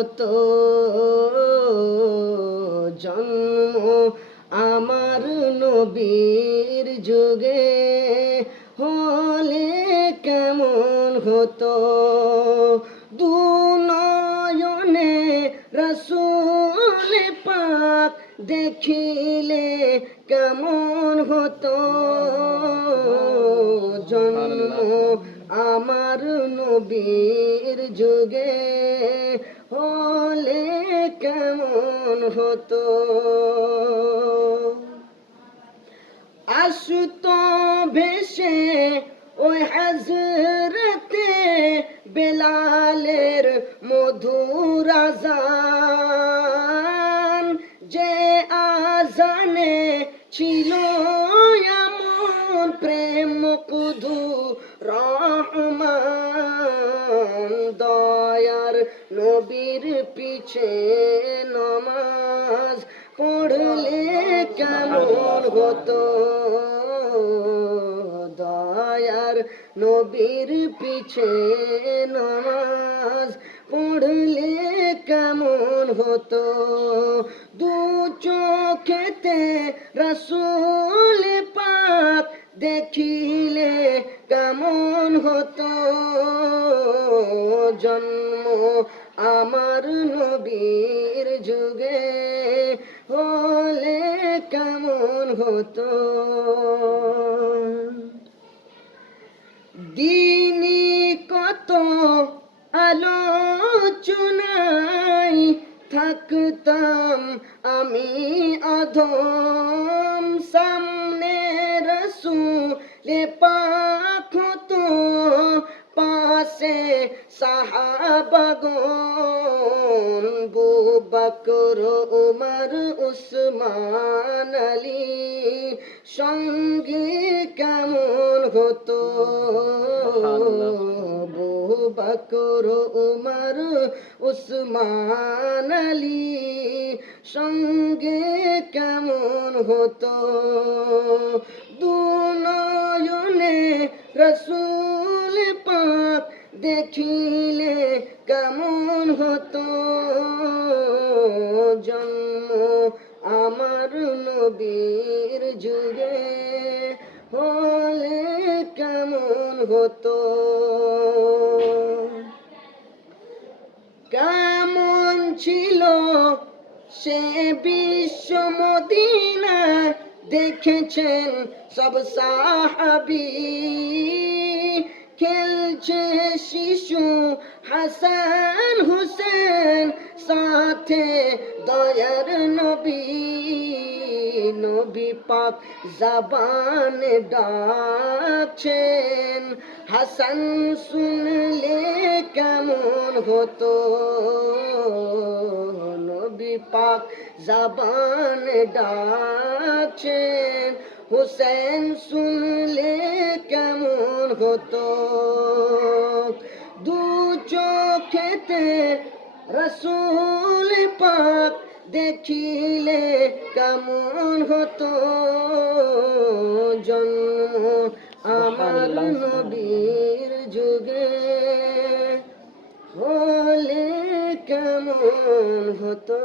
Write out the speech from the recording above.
হতো, জন্ম আমার নবীর যুগে হলে কেমন হতো। দুনয়নে রসূল পাক দেখিলে কেমন হতো, জন্ম আমার নবীর যুগে হলে কেমন হতো। আসতো ভেসে ওই হযরতে বেলালের মধুর আযান, যে আযানে ছিল এমন প্রেম কুধু রহমান। দয়ার নবীর পিছে নমাজ পড়লে কেমন হতো, দয়ার নবীর পিছে নমাজ পড়লে কেমন হতো। দু চোখেতে রসূল পাক দেখিলে কেমন হতো, জন্ম আমার নবীর যুগে হলে কেমন হতো। দিনী কত আলোচনায় থাকতাম আমি অধম, সামনে রসূল পাক হতো, পাশে সাহাবাগণ। আবু বকর উমর উসমান আলী সঙ্গে কেমন হতো, আবু বকর উমর উসমান আলী সঙ্গে কেমন হতো। দুনয়নে রসূল পাক দেখিলে কেমন হতো, জন্ম আমার নবীর যুগে হলে কেমন হতো। কেমন ছিল সে বিশ্ব মদিনা দেখেছেন সব সাহাবী, খেলছে শিশু হাসান হুসেন সাথে দয়ার নবী। নবী পাক জবানে ডাকছেন, হাসান শুনলে কেমন হতো, নবী পাক জবানে ডাকছেন, হুসেন শুনলে কেমন হতো। দু চোখেতে রসূল পাক দেখিলে কেমন হতো, জন্ম আমার নবীর যুগে হলে কেমন হতো।